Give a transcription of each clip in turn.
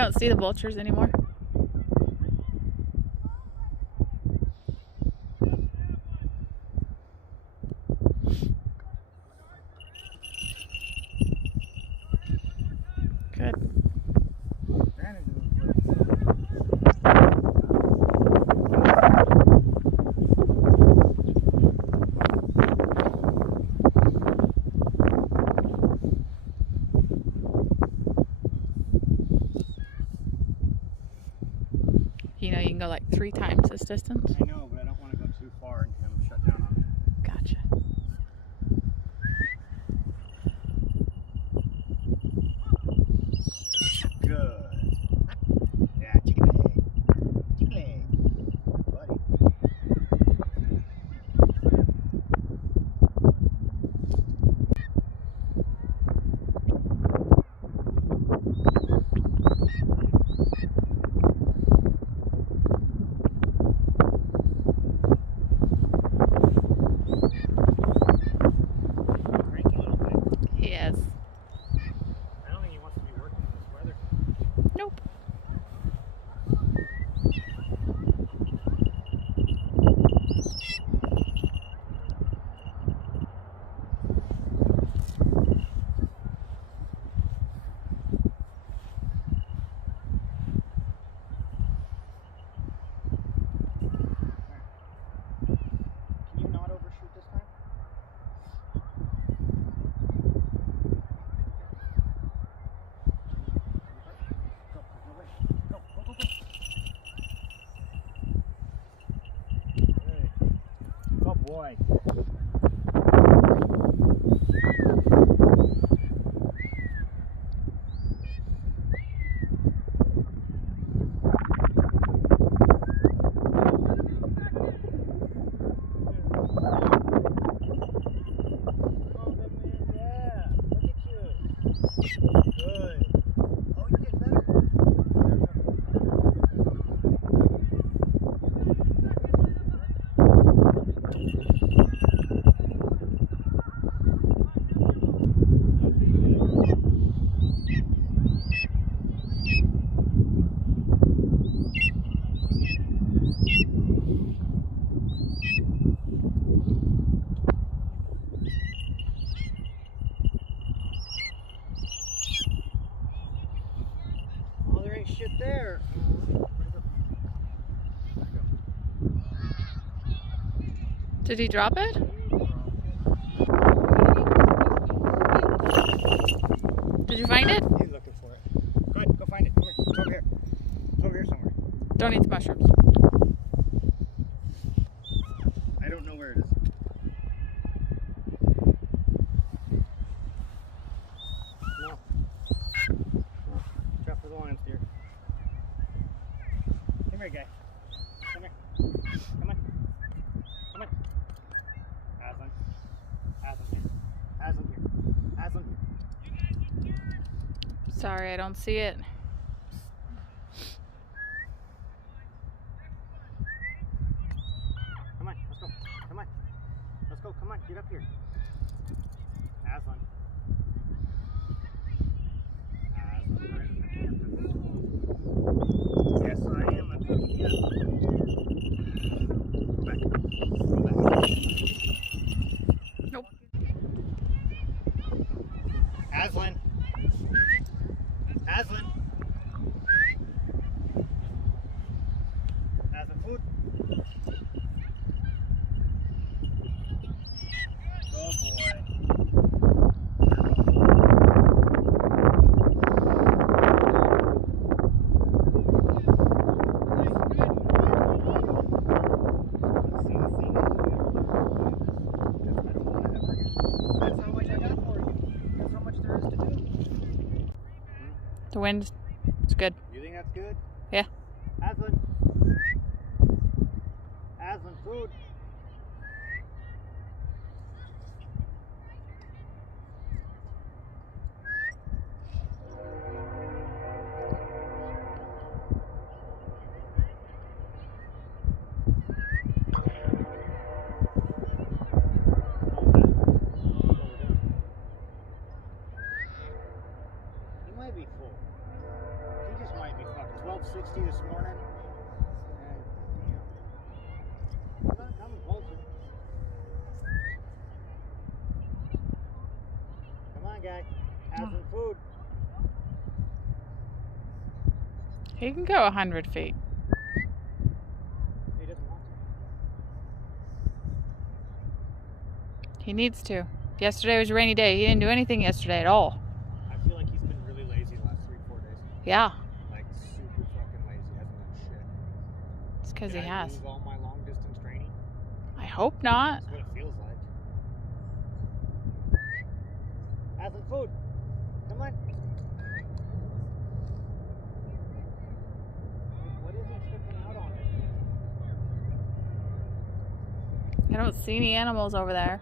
don't see the vultures anymore. Good. You know, you can go like 3 times this distance. I know, but I don't want to go too far and have them shut down on me. Gotcha. Good. Yeah, chicken leg. Chicken leg. Buddy. Cranky little thing. Yes. I don't think he wants to be working in this weather. Nope. Can you not overshoot this time? Go, no way. Go, go, go, go. Good. Good boy. Yeah, look at you. Good. Oh, you're getting better. Oh, there ain't shit there. Did he drop it? Did you find it? He's looking for it. Go ahead, go find it. Come here. It's over here. It's over here somewhere. Don't eat the mushrooms. I don't know where it is. No. Trap for the lions, dear. Come here, guy. Come here. Come on. Come on. Aslan. Aslan here. Aslan here. Aslan here. Sorry, I don't see it. Come on, let's go. Come on. Let's go. Come on, get up here. Aslan. Aslan. Yes, I am. I'm picking you up. Go back. Go back. Nope. Aslan. Aslan. Aslan, food. Oh boy. The wind, it's good. You think that's good? Yeah. Aslan. Aslan, food. He might be full. He just might be. 1260 this morning. And, damn. It's not coming closer. Come on, guy. Have some food. He can go 100 feet. He doesn't want to. He needs to. Yesterday was a rainy day. He didn't do anything yesterday at all. I feel like he's been really lazy the last 3-4 days. Yeah. Like super fucking lazy. Hasn't done shit. It's because he Did I has. lose all my long distance training? I hope not. That's what it feels like. Have some food. Come on. What is he sticking out on it? I don't see any animals over there.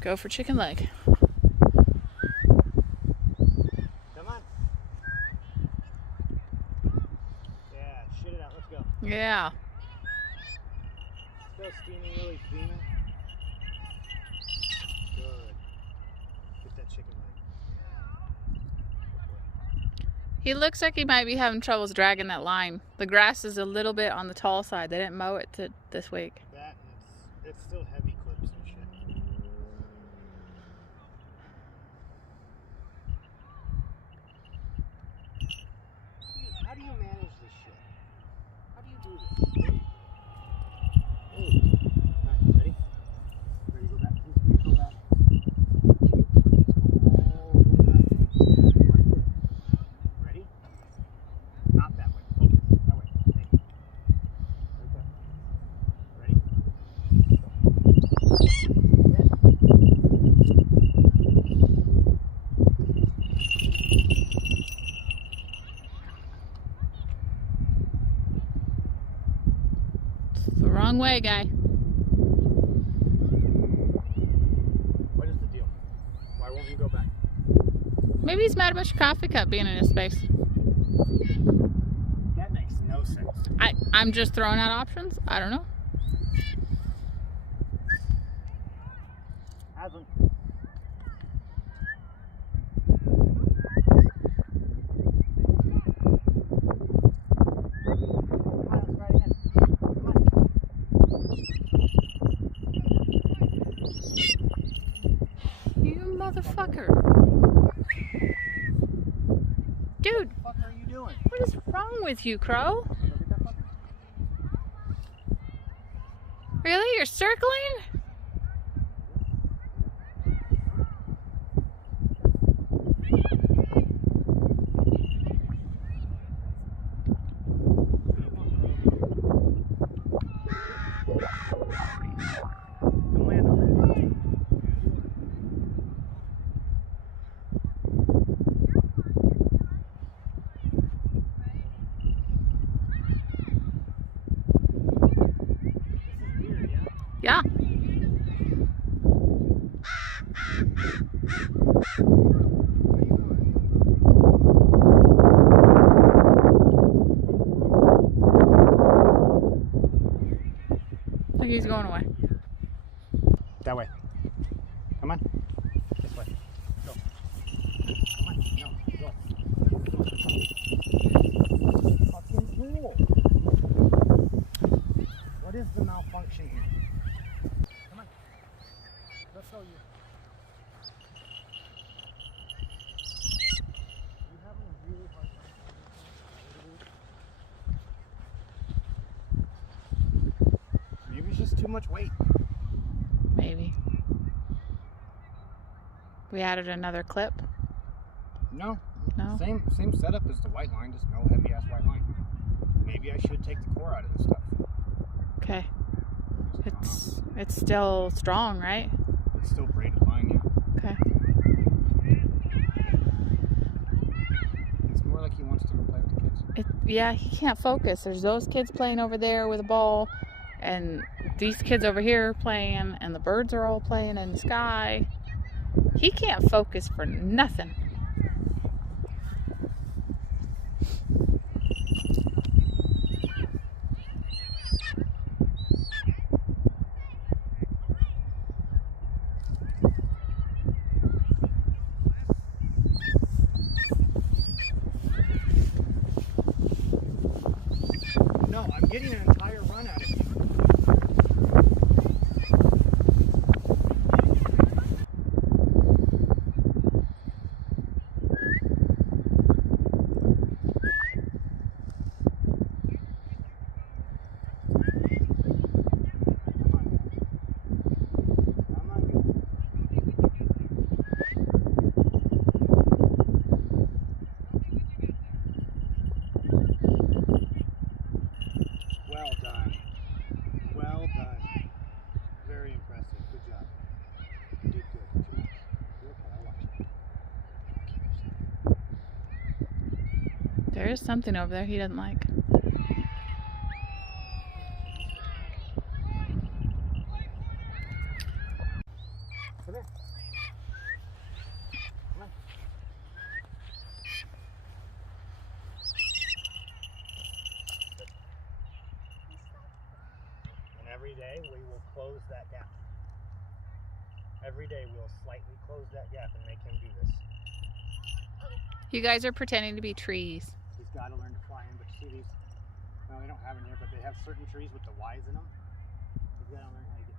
Go for chicken leg. Come on. Yeah, shit it out. Let's go. Yeah. Still steaming, really steaming. Good. Get that chicken leg. He looks like he might be having troubles dragging that line. The grass is a little bit on the tall side. They didn't mow it this week. That and it's still heavy clips and shit. How do you manage this shit? How do you do this? Ooh. Alright, ready? Ready to go back? Please go back. Oh, ready? Not that way. Focus. That way. Hey. Right there. Ready? It's the wrong way, guy. What is the deal? Why won't you go back? Maybe he's mad about your coffee cup being in his space. That makes no sense. I'm just throwing out options. I don't know. Aslan. You motherfucker. Dude, What the fuck are you doing? what is wrong with you, Crow? Look at that fucker. Really? You're circling? Come land over here. This is weird, yeah? Yeah. I think he's going away. That way. Come on. This way. Go. Come on. No. Go. Fucking cool. What is the malfunction here? Come on. Let's go, you. You having a really hard time finding maybe it's just too much weight. Maybe. We added another clip. No. No? Same setup as the white line, just no heavy ass white line. Maybe I should take the core out of this stuff. Okay. It's still strong, right? It's still braided line, yeah. Okay. It's more like he wants to go play with the kids. Yeah, he can't focus. There's those kids playing over there with a ball, and these kids over here playing, and the birds are all playing in the sky. He can't focus for nothing. No, I'm getting an entire run out of you. Well done. Well done. Very impressive. Good job. You did good. Good job. You're okay. I'll watch it. There is something over there he doesn't like. Come here. Come on. And every day we will close that gap. Every day we'll slightly close that gap and make him do this. You guys are pretending to be trees. He's got to learn to fly in, but you see these? No, they don't have in here, but they have certain trees with the Y's in them. He's got to learn how to